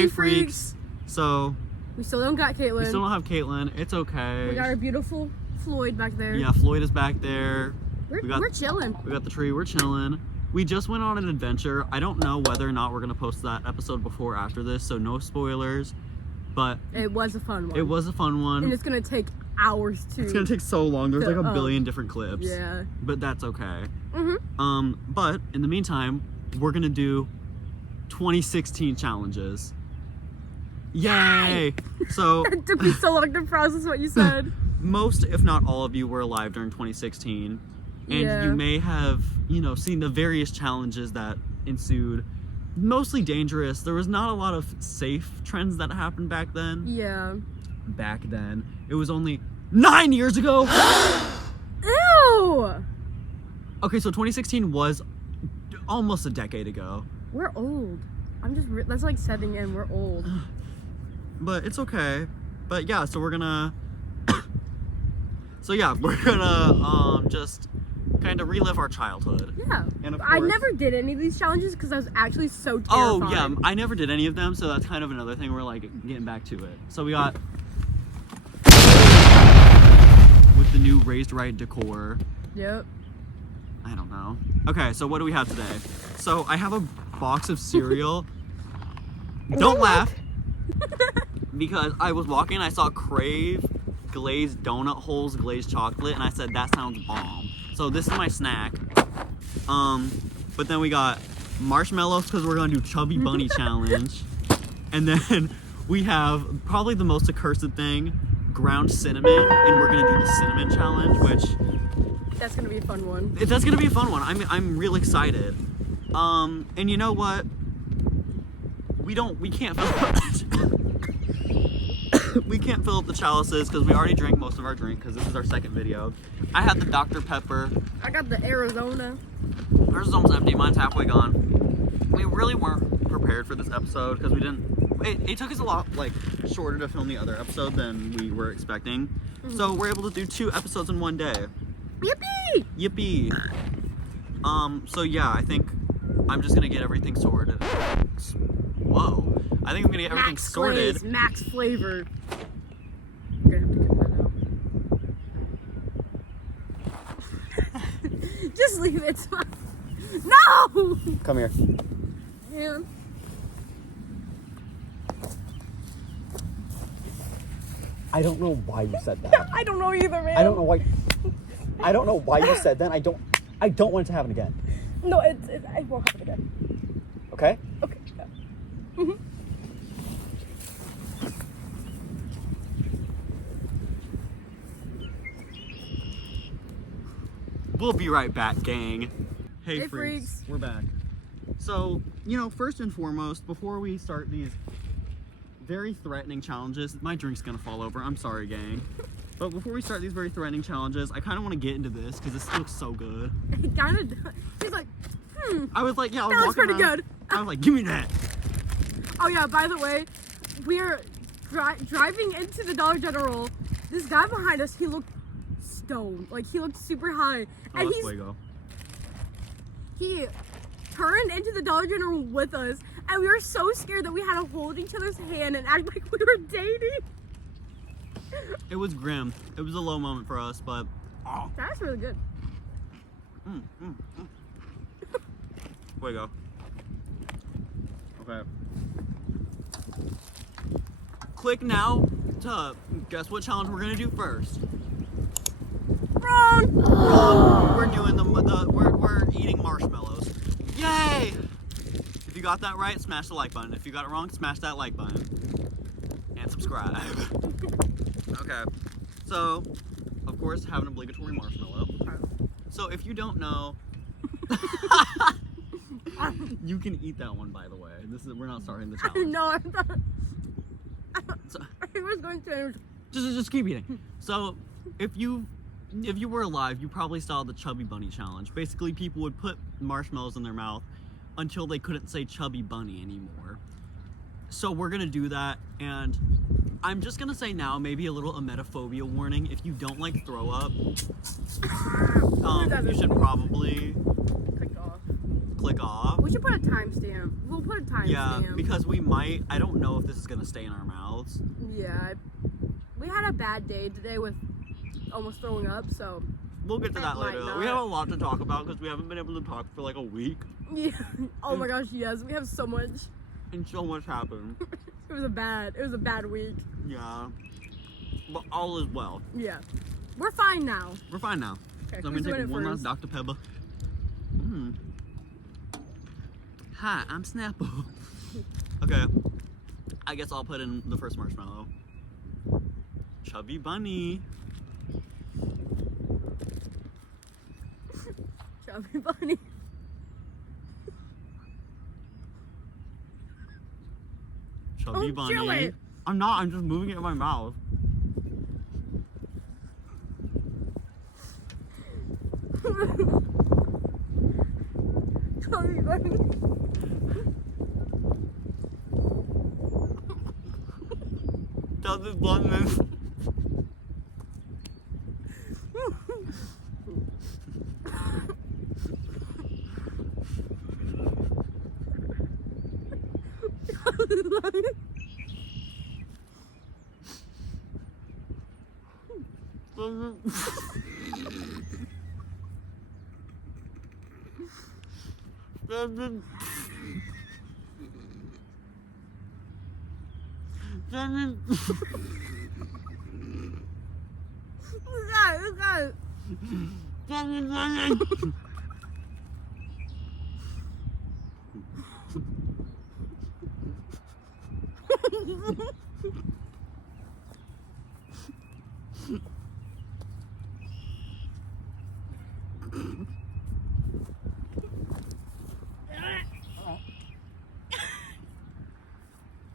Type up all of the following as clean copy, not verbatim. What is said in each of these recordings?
Hey freaks. So we still don't got Caitlin. We still don't have Caitlin. It's okay. We got our beautiful Floyd back there. Yeah, Floyd is back there. We're chilling. We got the tree. We're chilling. We just went on an adventure. I don't know whether or not we're gonna post that episode before or after this, so no spoilers. But it was a fun one. It was a fun one. And it's gonna take hours to. It's gonna take so long. There's like a billion different clips. Yeah. But that's okay. Mhm. But in the meantime, we're gonna do 2016 challenges. Yay! So it took me so long to process what you said. Most, if not all of you, were alive during 2016, and you may have, seen the various challenges that ensued. Mostly dangerous. There was not a lot of safe trends that happened back then. Yeah. Back then. It was only 9 years ago! Ew! Okay, so 2016 was almost a decade ago. We're old. That's like setting in. We're old. But it's okay. But yeah, so we're gonna... just kind of relive our childhood. Yeah. And of I course, never did any of these challenges because I was actually so terrified. Oh yeah, I never did any of them, so that's kind of another thing. We're like getting back to it. So we got with the new raised right decor. Yep. I don't know. Okay, so what do we have today? So I have a box of cereal. Don't laugh. Because I was walking and I saw Crave glazed donut holes, glazed chocolate, and I said, that sounds bomb. So this is my snack. But then we got marshmallows because we're gonna do Chubby Bunny challenge. And then we have probably the most accursed thing, ground cinnamon, and we're gonna do the cinnamon challenge, which... That's gonna be a fun one. That's gonna be a fun one. I'm real excited. And you know what? We can't fill up the chalices because we already drank most of our drink because this is our second video. I had the Dr. Pepper. I got the Arizona. Ours is almost empty. Mine's halfway gone. We really weren't prepared for this episode because we didn't. It took us a lot shorter to film the other episode than we were expecting. Mm-hmm. So we're able to do 2 episodes in one day. Yippee! Yippee! So yeah, I think I'm just gonna get everything sorted. Whoa. I think I'm gonna get everything sorted. Glaze, max flavor. I'm gonna have to cut that out. Just leave it. It's fine. No! Come here. Yeah. I don't know why you said that. I don't know either, man. I don't know why. I don't know why you said that. I don't want it to happen again. No, it won't happen again. Okay? Okay. Mm-hmm. We'll be right back, gang. Hey freaks. We're back. So, first and foremost, before we start these very threatening challenges, my drink's gonna fall over. I'm sorry, gang. But before we start these very threatening challenges, I kind of want to get into this because this looks so good. It kind of. He's like, I was like, yeah, that looks pretty good. I was like, give me that. Oh yeah, by the way, we're driving into the Dollar General. This guy behind us, he looked stoned. He looked super high. Oh, that's Fuego. He turned into the Dollar General with us, and we were so scared that we had to hold each other's hand and act like we were dating. It was grim. It was a low moment for us, but... Oh. That's really good. Fuego. Okay. Click now to guess what challenge we're gonna do first. Wrong! We're doing we're eating marshmallows. Yay! If you got that right, smash the like button. If you got it wrong, smash that like button. And subscribe. Okay. So, of course, have an obligatory marshmallow. So if you don't know, you can eat that one, by the way. We're not starting the challenge. No, I was going to. Just keep eating. So, if you were alive, you probably saw the Chubby Bunny challenge. Basically, people would put marshmallows in their mouth until they couldn't say Chubby Bunny anymore. So we're gonna do that, and I'm just gonna say now, maybe a little emetophobia warning. If you don't like throw up, you should probably Click off. Click off. We should put a timestamp. We'll put a timestamp. Yeah, because we might. I don't know if this is gonna stay in our mouths. Yeah. We had a bad day today with almost throwing up, so. We'll get to that might later. not. We have a lot to talk about because we haven't been able to talk for like a week, Yeah. Oh my gosh, yes. We have so much. and so much happened. It was a bad week. Yeah, but all is well. Yeah. We're fine now. We're fine now. Okay, So I'm who's gonna doing take it one last first? Dr. Pepper. Hi, I'm Snapple. Okay, I guess I'll put in the first marshmallow. Chubby bunny. Chubby bunny. Chubby Oh, bunny. chew it. I'm not. I'm just moving it in my mouth. Chubby bunny. Chubby bunny. Who's that?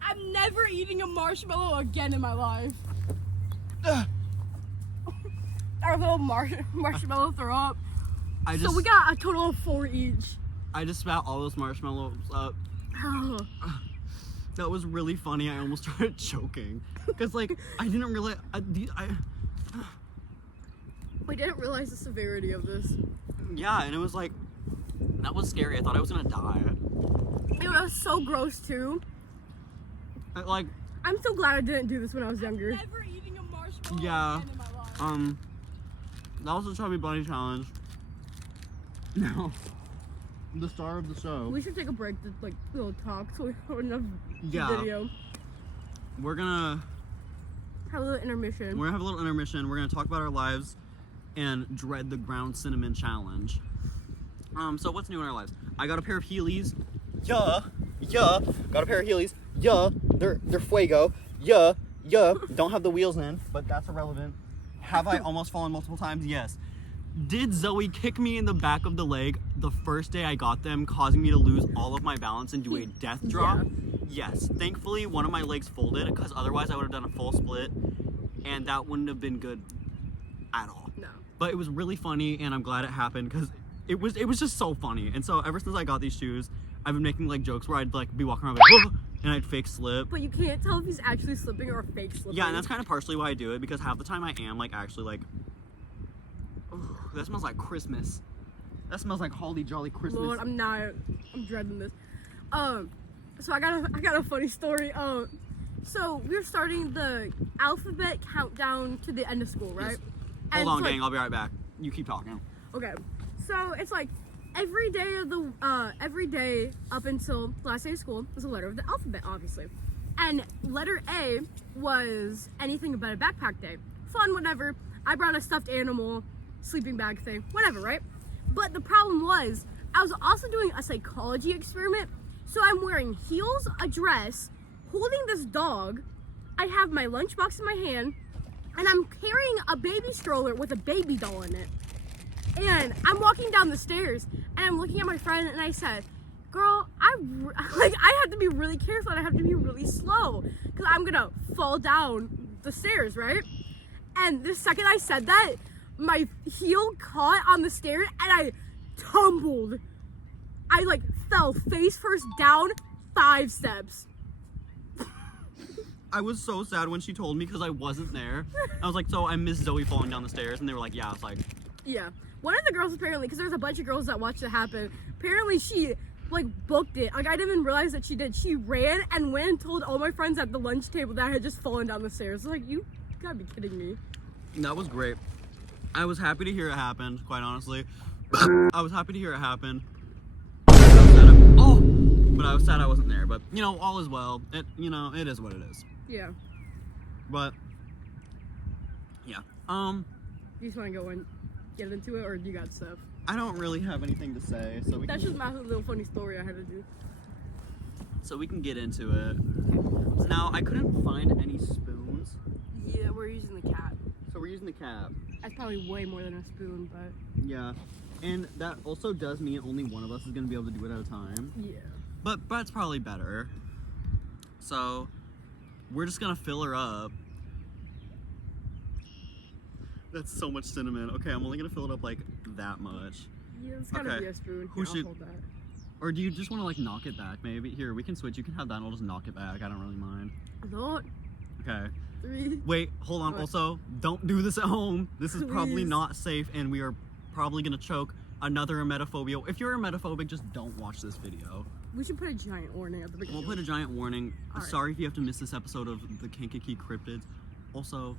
I'm never eating a marshmallow again in my life. Our little marshmallow throw up. So we got a total of 4 each. I just spat all those marshmallows up. That was really funny. I almost started choking because, like, I didn't realize. We didn't realize the severity of this. Yeah, and it was like that was scary. I thought I was gonna die. It was so gross too. Like, I'm so glad I didn't do this when I was younger. Never eating a marshmallow yeah. again in my life. That was the Chubby Bunny challenge. No, the star of the show. We should take a break to like little talk so we have enough Yeah. video. We're gonna Have a little intermission. have a little intermission. We're gonna talk about our lives and dread the ground cinnamon challenge. So what's new in our lives? I got a pair of Heelys. Yeah. Got a pair of Heelys. Yeah. They're Fuego. Yeah. Don't have the wheels in, but that's irrelevant. Have I almost fallen multiple times? Yes. Did Zoe kick me in the back of the leg the first day I got them, causing me to lose all of my balance and do a death drop? Yes. Thankfully, one of my legs folded, because otherwise I would have done a full split, and that wouldn't have been good at all. No. But it was really funny, and I'm glad it happened, because it was just so funny. And so ever since I got these shoes, I've been making like jokes where I'd like be walking around like, and I'd fake slip. But you can't tell if he's actually slipping or fake slipping. Yeah, and that's kind of partially why I do it, because half the time I am like actually like, oh, that smells like Christmas. That smells like holly jolly Christmas. Lord, I'm dreading this. So I got a funny story. So we're starting the alphabet countdown to the end of school, right? Yes. And Hold on, so, gang. I'll be right back. You keep talking. Okay, so it's like every day up until the last day of school was a letter of the alphabet, obviously. And letter A was anything but a backpack day. Fun, whatever. I brought a stuffed animal, sleeping bag thing, whatever, right? But the problem was, I was also doing a psychology experiment. So I'm wearing heels, a dress, holding this dog. I have my lunchbox in my hand, and I'm carrying a baby stroller with a baby doll in it. And I'm walking down the stairs, and I'm looking at my friend, and I said, girl, I have to be really careful, and I have to be really slow, because I'm gonna fall down the stairs, right? And the second I said that, my heel caught on the stairs, and I tumbled. I like fell face first down 5 steps. I was so sad when she told me because I wasn't there. I was like, so I missed Zoe falling down the stairs, and they were like, yeah. I was like, Yeah. One of the girls apparently, because there's a bunch of girls that watched it happen, apparently she like booked it. Like I didn't even realize that she did. She ran and went and told all my friends at the lunch table that I had just fallen down the stairs. Like, you gotta be kidding me. That was great. I was happy to hear it happened, quite honestly. I was happy to hear it happened. But I was sad I wasn't there. But, you know, all is well. It is what it is. Yeah. But, yeah. You just want to go and get into it, or do you got stuff? I don't really have anything to say, so we That's can... just my little funny story I had to do. So we can get into it. Now, I couldn't find any spoons, Yeah, we're using the cat. so we're using the cap. That's probably way more than a spoon, but Yeah. And that also does mean only one of us is going to be able to do it at a time. yeah. But that's probably better. So, we're just going to fill her up. That's so much cinnamon. Okay, I'm only going to fill it up like that much. Yeah, it's gotta Okay. be a spoon. Who Here, I'll should- hold that. Or do you just want to like knock it back maybe? Here, we can switch. You can have that and I'll just knock it back. I don't really mind. Look, Okay. 3. Wait, hold on. What? Also, don't do this at home. This is probably Please. not safe and we are probably going to choke another emetophobia. If you're emetophobic, just don't watch this video. We should put a giant warning at the beginning. We'll put a giant warning. Alright. Sorry if you have to miss this episode of TheKankakeeCryptidz. Also,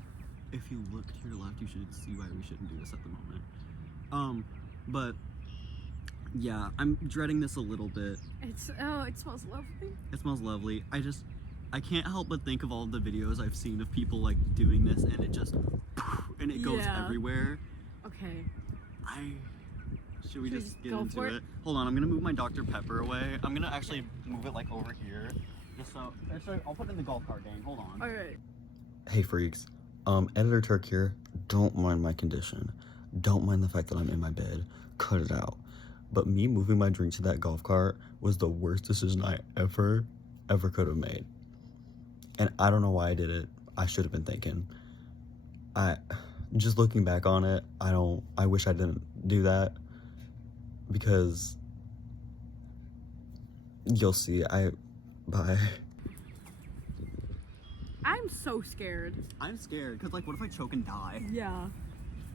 if you look to your left, you should see why we shouldn't do this at the moment. But yeah, I'm dreading this a little bit. It smells lovely. It smells lovely. I can't help but think of all the videos I've seen of people like doing this and it just and it goes Yeah. everywhere. Okay. Should we Should we just just get go into for it? it? Hold on, I'm gonna move my Dr. Pepper away. I'm gonna actually move it like over here. Just so actually I'll put it in the golf cart, gang. Hold on. Alright. Hey freaks, Editor Turk here. Don't mind my condition. Don't mind the fact that I'm in my bed. Cut it out. But me moving my drink to that golf cart was the worst decision I ever could have made. And I don't know why I did it. I should have been thinking. Just looking back on it, I wish I didn't do that. Because you'll see, bye. I'm so scared. I'm scared, cause like what if I choke and die? Yeah.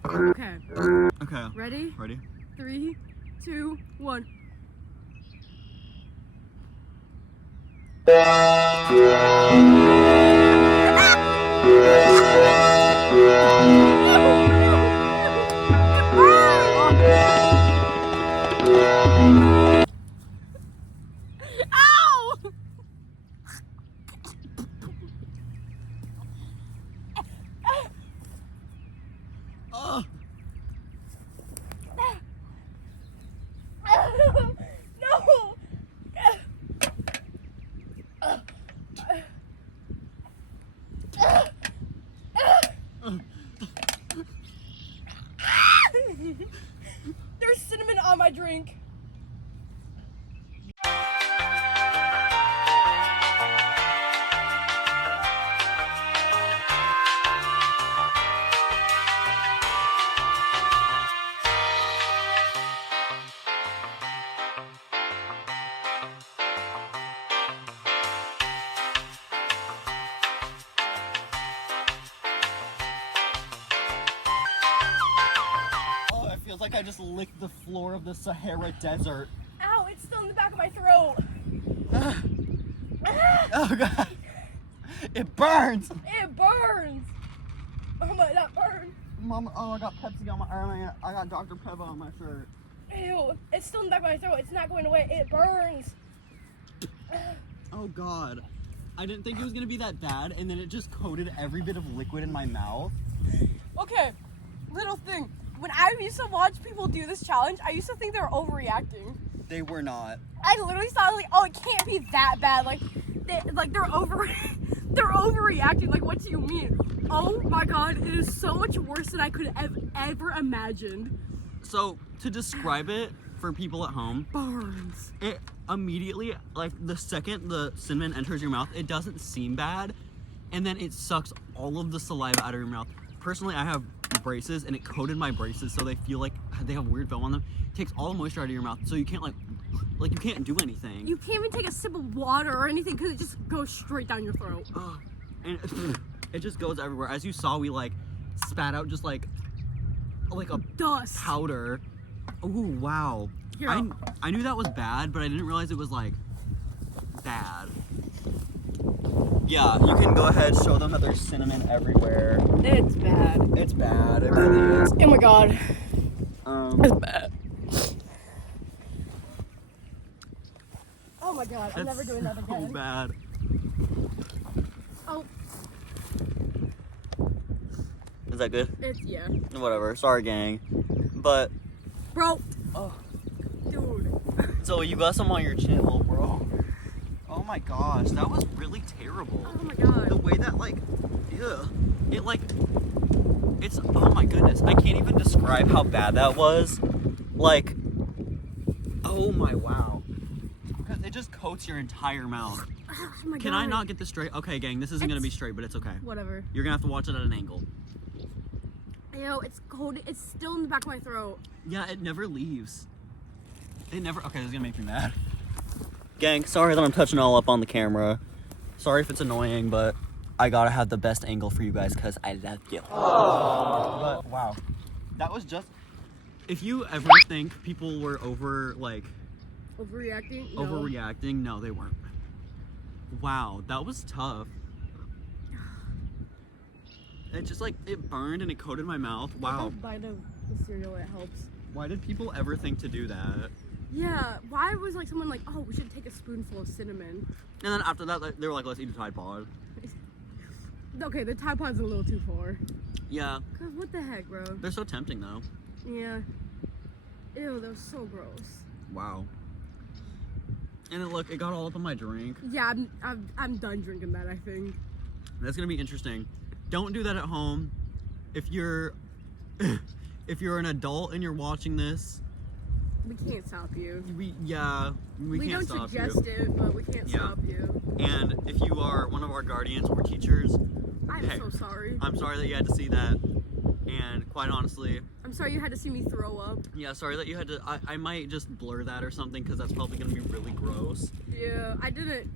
Okay. Okay. Ready? Ready? 3, 2, 1. Ow! Ugh. No! There's cinnamon on my drink. Oh, it feels like I just licked the floor of the Sahara Desert. Ow, it's still in the back of my throat. Oh god. It burns! It burns. Oh my, that burn. Mama, oh I got Pepsi on my arm. I got Dr. Pepper on my shirt. Ew, it's still in the back of my throat. It's not going away. It burns. Oh god. I didn't think it was gonna be that bad, and then it just coated every bit of liquid in my mouth. Okay, little thing. When I used to watch people do this challenge, I used to think they were overreacting. They were not. I literally thought like, oh, it can't be that bad. Like, they're they're overreacting. Like, what do you mean? Oh my god, it is so much worse than I could have ever imagined. So, to describe it for people at home, Burns. it immediately, like the second the cinnamon enters your mouth, it doesn't seem bad, and then it sucks all of the saliva out of your mouth. Personally, I have braces, and it coated my braces so they feel like they have weird film on them. It takes all the moisture out of your mouth, so you can't like you can't do anything. You can't even take a sip of water or anything because it just goes straight down your throat. And it just goes everywhere. As you saw, we like spat out just like a Dust. powder. Ooh, wow. Here, I knew that was bad, but I didn't realize it was like bad. Yeah, you can go ahead, show them that there's cinnamon everywhere. it's bad. It's bad, it really is. Oh my god. It's bad. Oh my god, I'm never doing that so again. bad. Oh, Is that good? yeah. Whatever, sorry gang. But, Bro. oh, Dude. so you got some on your chin, little bro. Oh my gosh, that was really terrible. Oh my The god. way that like, it like, it's, oh my goodness, I can't even describe how bad that was. Like, oh my wow. Because it just coats your entire mouth. Oh my Can god. I not get this straight? Okay gang, this isn't gonna be straight, but it's okay. Whatever. You're gonna have to watch it at an angle. It's cold. It's still in the back of my throat. Yeah, it never leaves. It never, okay, this is gonna make me mad. Gang, sorry that I'm touching all up on the camera. Sorry if it's annoying, but I gotta have the best angle for you guys because I love you. But wow, that was just, if you ever think people were Overreacting? No. overreacting, no, they weren't. Wow, that was tough. It just like, it burned and it coated my mouth. Wow. A bite of the cereal, it helps. Why did people ever think to do that? Yeah, why was like someone like, oh, we should take a spoonful of cinnamon? And then after that, they were like, let's eat a Tide Pod. Okay, the Tide Pod's a little too far. Yeah, Cause what the heck, bro? they're so tempting though. Yeah. Ew, that was so gross. Wow. And then look, it got all up in my drink. Yeah, I'm done drinking that, I think. That's gonna be interesting. Don't do that at home. If you're if you're an adult and you're watching this, We can't stop you. we We can't don't stop suggest you. it, but we can't Yeah. stop you. And if you are one of our guardians or teachers, I'm Hey. so sorry. I'm sorry that you had to see that. And quite honestly, I'm sorry you had to see me throw up. yeah, sorry that you had to. I might just blur that or something because that's probably gonna be really gross. Yeah, I didn't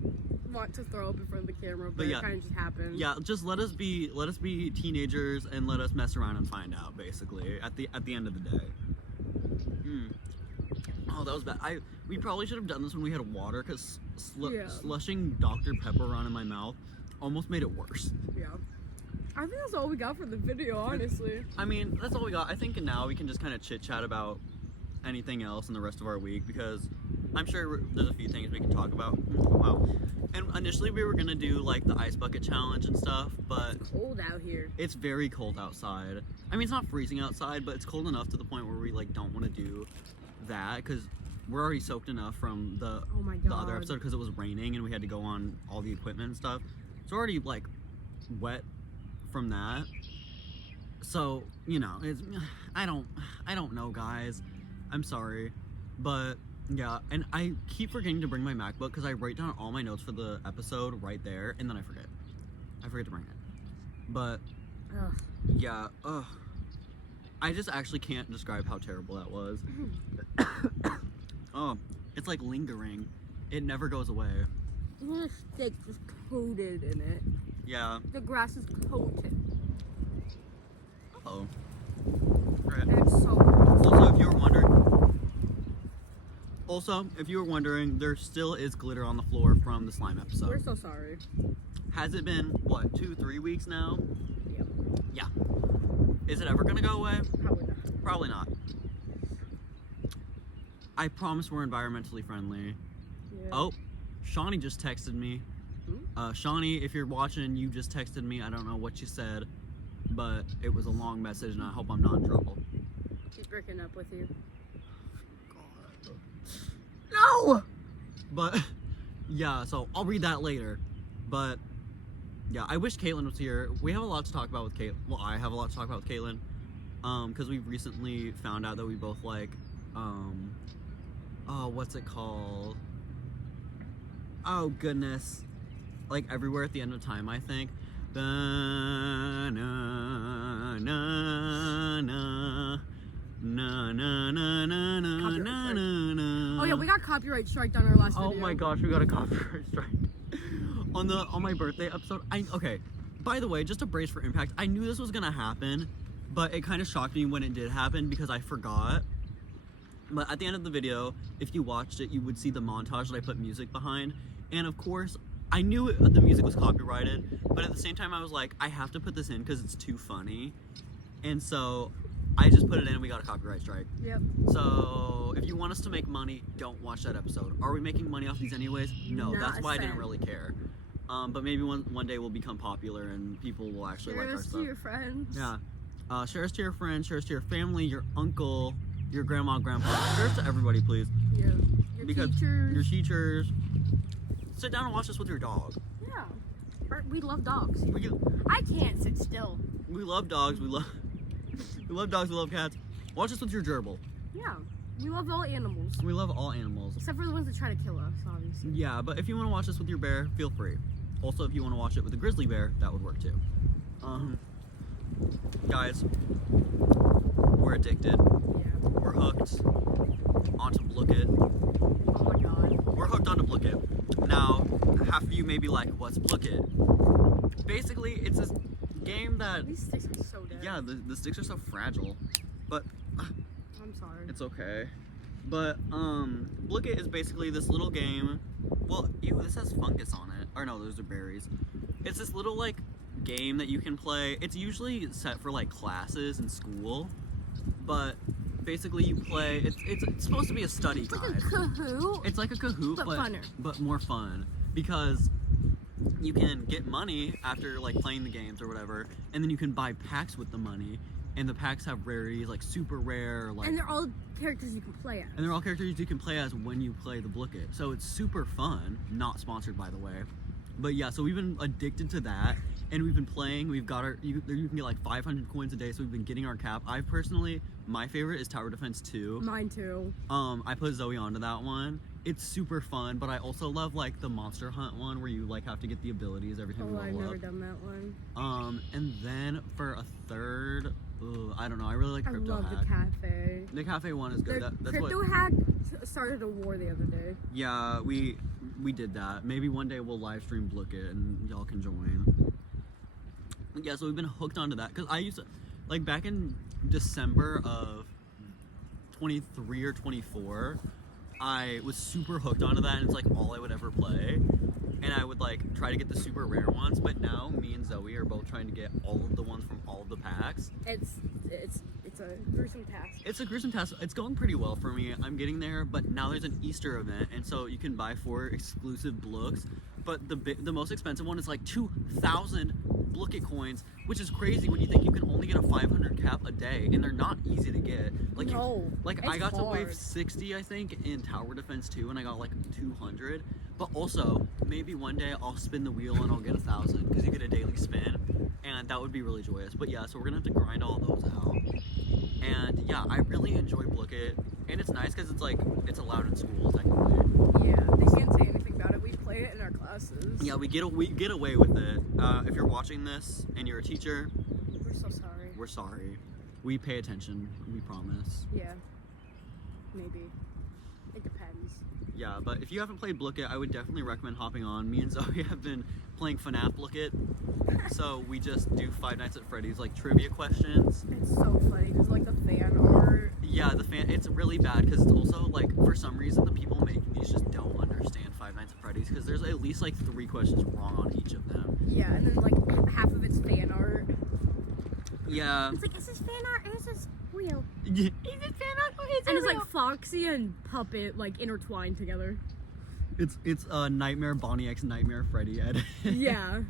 want to throw up in front of the camera, but yeah. it kind of just happened. Yeah, just let us be teenagers and let us mess around and find out. Basically, at the end of the day. Oh, that was bad. We probably should have done this when we had water because Yeah. slushing Dr. Pepper around in my mouth almost made it worse. Yeah. I think that's all we got for the video, honestly. I mean, that's all we got. I think now we can just kind of chit chat about anything else in the rest of our week because I'm sure there's a few things we can talk about. Wow. And initially we were gonna do like the ice bucket challenge and stuff, but Cold out here. it's very cold outside. I mean, it's not freezing outside, but it's cold enough to the point where we like don't want to do that because we're already soaked enough from the Oh my the god. other episode because it was raining and we had to go on all the equipment and stuff. It's already like wet from that. So, you know, it's I don't know, guys. I'm sorry. But yeah, and I keep forgetting to bring my MacBook because I write down all my notes for the episode right there and then I forget. I forget to bring it. But Ugh. yeah, I just actually can't describe how terrible that was. Oh, it's like lingering. It never goes away. The stick is coated in it. Yeah. The grass is coated. Oh. Right. And it's so gross. Also, if you were wondering, there still is glitter on the floor from the slime We're episode. so sorry. Has it been, what, 2-3 weeks now? Yep. Yeah. Is it ever gonna go away? Probably not. Probably not. I promise we're environmentally friendly. Yeah. Oh, Shawnee just texted me. Shawnee, if you're watching, you just texted me. I don't know what you said, but it was a long message and I hope I'm not in trouble. She's breaking up with you. No! But, yeah, so I'll read that later. But, yeah, I wish Caitlin was here. We have a lot to talk about with Caitlin. Well, I have a lot to talk about with Caitlin. Because we recently found out that we both like, oh, what's it called? Oh, goodness. Like, Everywhere at the End of Time, I think. Na, na, na, na. Na, na, na, na, na, Copyright na, strike. na, na. Oh yeah, we got copyright striked on our last Oh video. my gosh, we got a copyright strike on my birthday episode. Okay, by the way, just to brace for impact, I knew this was gonna happen, but it kind of shocked me when it did happen because I forgot. But at the end of the video, if you watched it, you would see the montage that I put music behind. And of course, I knew the music was copyrighted, but at the same time I was like, I have to put this in because it's too funny. And so I just put it in and we got a copyright strike. Yep. So if you want us to make money, don't watch that episode. Are we making money off these anyways? No, Not that's a why I didn't cent. really care. But maybe one day we'll become popular and people will actually Share like our us to stuff. your friends. Yeah. Share us to your friends, share us to your family, your uncle, your grandma, grandpa. Share us to everybody, please. Yeah. Your Because teachers. Your teachers. Sit down and watch this with your dog. Yeah. We love dogs. We I can't sit still. love dogs. We love dogs. We love cats. Watch this with your gerbil. Yeah. We love all animals. We love all animals. Except for the ones that try to kill us, obviously. Yeah, but if you want to watch this with your bear, feel free. Also, if you want to watch it with a grizzly bear, that would work too. Guys, we're addicted. Yeah. We're hooked onto Blookit. Oh my god. We're hooked onto Blookit. Now, half of you may be like, what's Blookit? Basically, it's this game that... These sticks are so dead. Yeah, the sticks are so fragile. But I'm sorry. it's okay. But, Blookit is basically this little game. Well, ew, this has fungus on it. Or no, those are berries. It's this little, like, game that you can play. It's usually set for, like, classes in school. But basically you play, it's supposed to be a study It's like guide. a Kahoot. It's like a Kahoot, But funner. but more fun. Because you can get money after, like, playing the games or whatever. And then you can buy packs with the money. And the packs have rarities, like super rare, like... And they're all characters you can play as. And they're all characters you can play as when you play the Blookit. So it's super fun. Not sponsored, by the way. But yeah, so we've been addicted to that. And we've been playing. We've got our... You can get like 500 coins a day. So we've been getting our cap. I personally... My favorite is Tower Defense 2. Mine too. I put Zoe onto that one. It's super fun. But I also love like the Monster Hunt one where you like have to get the abilities every time you Oh, I've level never up. done that one. And then for a third... I don't know. I really like I Crypto love Hack. the cafe. The cafe one is good. The That's what. Crypto Hack started a war the other day. Yeah, we did that. Maybe one day we'll live stream Blookit and y'all can join. Yeah, so we've been hooked onto that because I used to, like back in December of 23 or 24, I was super hooked onto that and it's like all I would ever play. And I would like try to get the super rare ones, but now me and Zoe are both trying to get all of the ones from all of the packs. It's a gruesome task. It's a gruesome task. It's going pretty well for me. I'm getting there, but now there's an Easter event, and so you can buy 4 exclusive Blooks. But the most expensive one is like 2,000 Blookit coins, which is crazy when you think you can only get a 500 cap a day, and they're not easy to get. Like No, I it's got to wave hard. 60, I think, in Tower Defense 2, and I got like 200. But also, maybe one day I'll spin the wheel and I'll get 1,000 because you get a daily spin, and that would be really joyous. But yeah, so we're gonna have to grind all those out. And yeah, I really enjoy Blookit, and it's nice because it's like it's allowed in school technically. Yeah, they can't say anything about it. We play it in our classes. Yeah, we get away with it. If you're watching this and you're a teacher, We're so sorry. we're sorry. We pay attention. We promise. Yeah. Maybe. It depends. Yeah, but if you haven't played Blookit, I would definitely recommend hopping on. Me and Zoe have been playing FNAF Blookit, so we just do Five Nights at Freddy's like trivia questions. It's so funny because like the fan art. Yeah, it's really bad because it's also like for some reason the people making these just don't understand Five Nights at Freddy's because there's at least like 3 questions wrong on each of them. Yeah, and then like half of it's fan art. Yeah. It's like, is this fan art or is this real? Yeah. Is this fan art or is it And it's like Foxy and Puppet like intertwined together. It's Nightmare Bonnie X Nightmare Freddy edit. Yeah.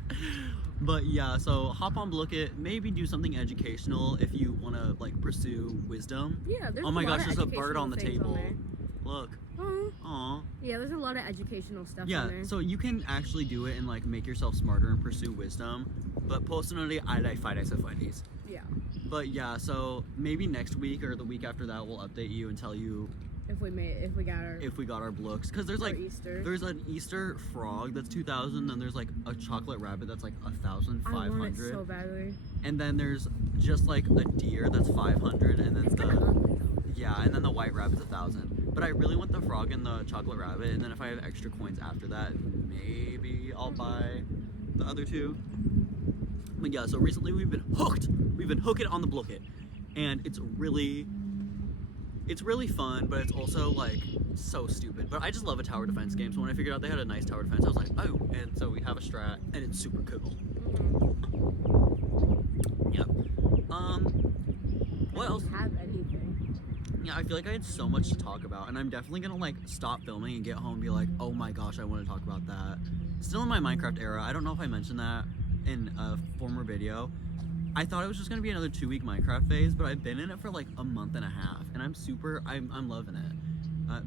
But yeah, so hop on Blookit, maybe do something educational if you want to like pursue wisdom. Yeah, there's Oh my a lot gosh, of there's a bird on the educational table. things on Look. there. Oh. Aw. Yeah, there's a lot of educational stuff Yeah, on there. so you can actually do it and like make yourself smarter and pursue wisdom. But personally, I like Five Nights at Freddy's. Yeah. But yeah, so maybe next week or the week after that we'll update you and tell you If we got our Blooks. Because there's our like Easter. there's an Easter frog that's 2,000, then there's like a chocolate rabbit that's like I want it 1,500. so badly. And then there's just like a deer that's 500, and then It's kind of ugly though. yeah, and then the white rabbit's 1,000. But I really want the frog and the chocolate rabbit, and then if I have extra coins after that, maybe I'll buy the other 2. But yeah, so recently we've been hooked. We've been hooking on the Blookit, and it's really It's really fun, but it's also like so stupid. But I just love a tower defense game. So when I figured out they had a nice tower defense, I was like, oh. And so we have a strat, and it's super cool. Yep. What else? Have anything? Yeah, I feel like I had so much to talk about, and I'm definitely gonna like stop filming and get home and be like, oh my gosh, I want to talk about that. Still in my Minecraft era. I don't know if I mentioned that in a former video. I thought it was just gonna be another 2-week Minecraft phase, but I've been in it for like a month and a half, and I'm loving it. Oh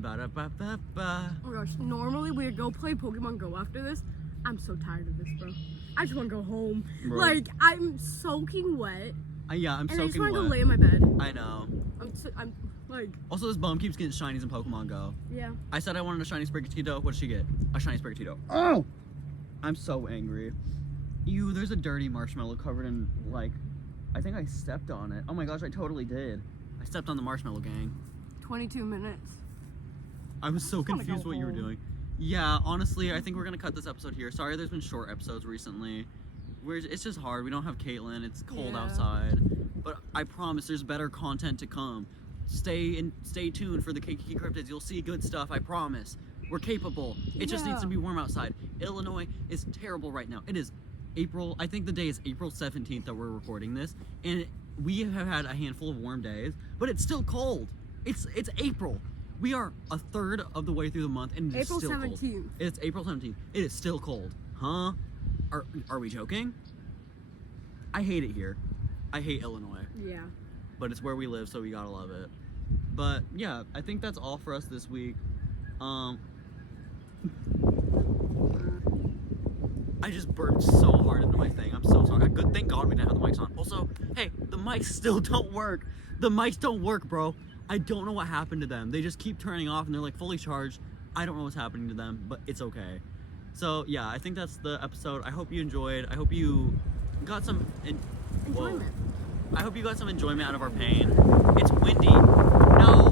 my gosh, normally we'd go play Pokemon Go after this. I'm so tired of this, bro. I just want to go home. Bro. Like, I'm soaking wet, Yeah, I'm and I soaking just want to wet. go lay in my bed. I know. I'm like, Also, this bum keeps getting shinies in Pokemon Go. yeah. I said I wanted a shiny Sprigatito. What did she get? A shiny Sprigatito. Oh! I'm so angry. Ew, there's a dirty marshmallow covered in, like, I think I stepped on it. Oh my gosh, I totally did. I stepped on the marshmallow gang. 22 minutes. I was so Just wanna confused go what you were home. doing. Yeah, honestly, I think we're gonna cut this episode here. Sorry there's been short episodes recently. It's just hard. We don't have Caitlin. It's cold Yeah. outside. But I promise there's better content to come. Stay tuned for the KankakeeCryptidz. You'll see good stuff, I promise. We're capable. It just needs to Yeah. be warm outside. Illinois is terrible right now. It is April, I think the day is April 17th that we're recording this. And we have had a handful of warm days, but it's still cold. It's April. We are a third of the way through the month, and it's April still 17th. cold. It's April 17th. It is still cold. Huh? Are we joking? I hate it here. I hate Illinois, Yeah. but it's where we live, so we gotta love it. But yeah, I think that's all for us this week. I just burped so hard into my thing. I'm so sorry. Good. Thank God we didn't have the mics on. Also, hey, the mics still don't work. The mics don't work, bro. I don't know what happened to them. They just keep turning off, and they're like fully charged. I don't know what's happening to them, but it's okay. So yeah, I think that's the episode. I hope you enjoyed. I hope you got some Enjoyment. I hope you got some enjoyment out of our pain. It's windy. No.